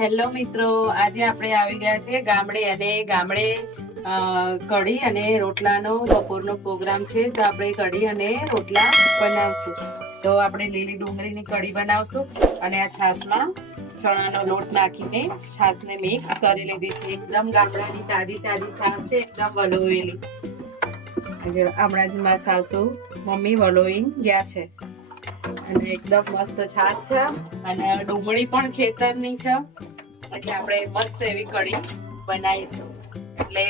Hello મિત્રો, આજે આપણે આવી ગયા છે ગામડે અને ગામડે કઢી અને રોટલાનો બપોરનો પ્રોગ્રામ છે. તો આપણે કઢી અને રોટલા બનાવશું. તો આપણે લીલી ડુંગળીની કઢી બનાવશું અને આ છાશમાં ચણાનો લોટ નાખીને છાશને મિક્સ કરી લીધી છે. એકદમ ગામડાની તાજી તાજી છાશ છે, એકદમ વલોવેલી હમણાં જ મારા સાસુ, મમ્મી વલોવીને ગયા છે. અને એકદમ મસ્ત છાશ છે. અને ડુંગળી પણ ખેતરની છે. એટલે આપણે મસ્ત એવી કઢી બનાવીશું. એટલે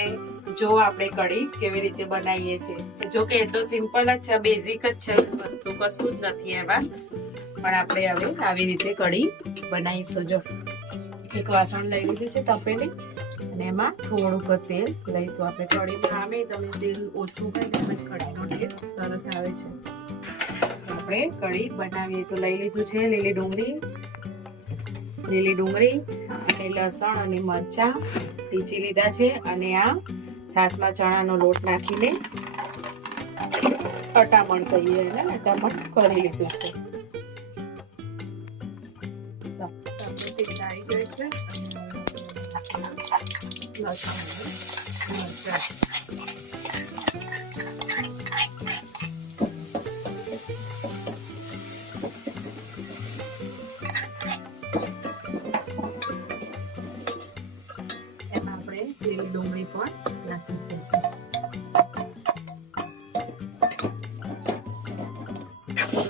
જો આપણે કઢી કેવી રીતે બનાવીએ છીએ. જો કે એ તો સિમ્પલ જ છે બેઝિક જ છે, વસ્તુ કશું જ નથી એમાં. પણ આપણે હવે આવી રીતે કઢી બનાવીશું જો. એક વાસણ લઈ લીધું છે તપેલી. અને એમાં થોડુંક તેલ લઈશું આપણે. કઢીમાં આમે તમે તેલ ઓછું હોય જ કઢીનો ટેસ્ટ સરસ આવે છે. આપણે કઢી બનાવીએ. તો લઈ લીધું છે લીલી ડુંગળી. લીલી ડુંગળી, અને લસણ અને મરચા પીચી લીધા છે. અને આ છાશમાં ચણાનો લોટ નાખીને અટામણ કહીએ એને, અટામણ કરી લીધું છે. મરચાં ડુંગળી પણ નાખી દઈશું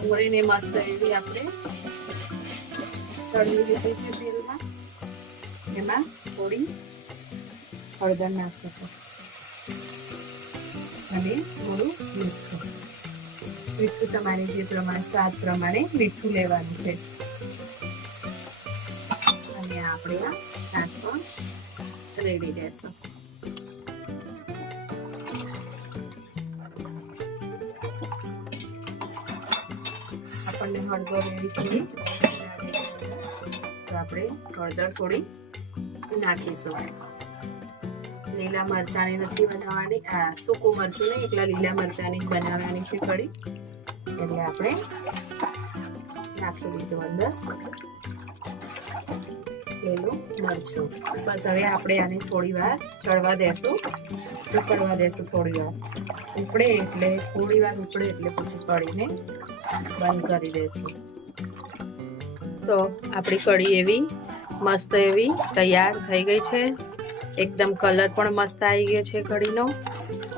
ડુંગળીને મસ્ત એવી આપણે તળી લીધી છે તેલમાં એમાં થોડી હળદર નાખીશું અને થોડું મીઠું મીઠું તમારે જે પ્રમાણે સ્વાદ પ્રમાણે મીઠું લેવાનું છે અને આપણે આ નાખવા રેડી રહેશું આપણને હળદર એવી થોડી તો આપણે હળદર થોડી નાખીશું. લીલા મરચાંની નથી બનાવવાની. આ સૂકું મરચું નહીં, એકલા લીલા મરચાંની બનાવવાની છે કઢી. એટલે આપણે નાખી દીધું અંદર. લીલું મરચું. બસ હવે આપણે આને થોડી વાર ચડવા દેશું. ઉકળવા દેશું થોડી વાર. ઉકળે એટલે, થોડી વાર ઉકળે એટલે પછી કઢીને બંધ કરી દેશું. તો આપણી કઢી એવી મસ્ત એવી તૈયાર થઈ ગઈ છે. એકદમ કલર પણ મસ્ત આવી ગયો છે કઢીનો.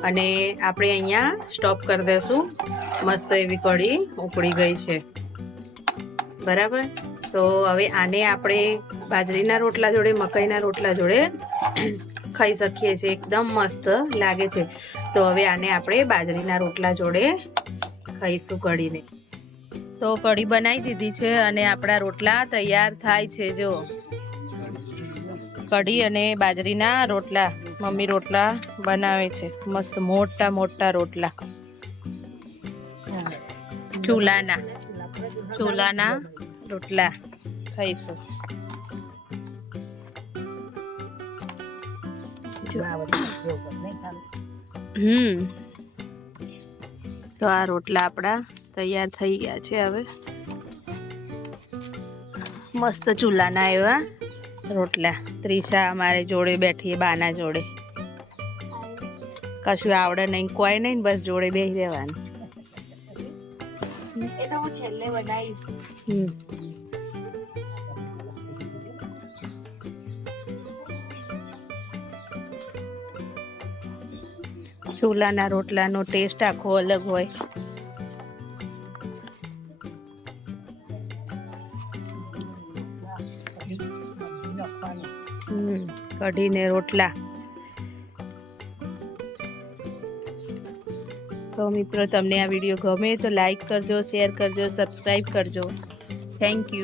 અને આપણે અહીંયા સ્ટોપ કરી દેશું. મસ્ત એવી કઢી ઉકળી ગઈ છે. બરાબર? તો હવે આને આપણે બાજરીના રોટલા જોડે, મકાઈના રોટલા જોડે ખાઈ શકીએ છીએ. એકદમ મસ્ત લાગે છે. તો હવે આને આપણે બાજરીના રોટલા જોડે ખાઈશું કઢીને. તો કઢી બનાવી દીધી છે અને આપણા રોટલા તૈયાર થાય છે, જો. કઢી અને બાજરીના રોટલા, મમ્મી રોટલા બનાવે છે. મસ્ત મોટા મોટા રોટલા. ચૂલાના. ચૂલાના રોટલા ખાઈશું. હમ. તો આ રોટલા આપણા તૈયાર થઈ ગયા છે હવે. મસ્ત ચૂલાના એવા રોટલા. ત્રીસા અમારે જોડે બેઠી બાના જોડે. કશું આવડે નહીં કોઈ નહીં બસ જોડે બેસી રહેવાનું. એ તો હું છેલ્લે બનાવીશ. હમ. ચૂલાના રોટલાનો ટેસ્ટ આખો અલગ હોય. કઢીને રોટલા. તો મિત્રો, તમને આ વીડિયો ગમે તો લાઈક કરજો શેર કરજો સબસ્ક્રાઈબ કરજો. Thank you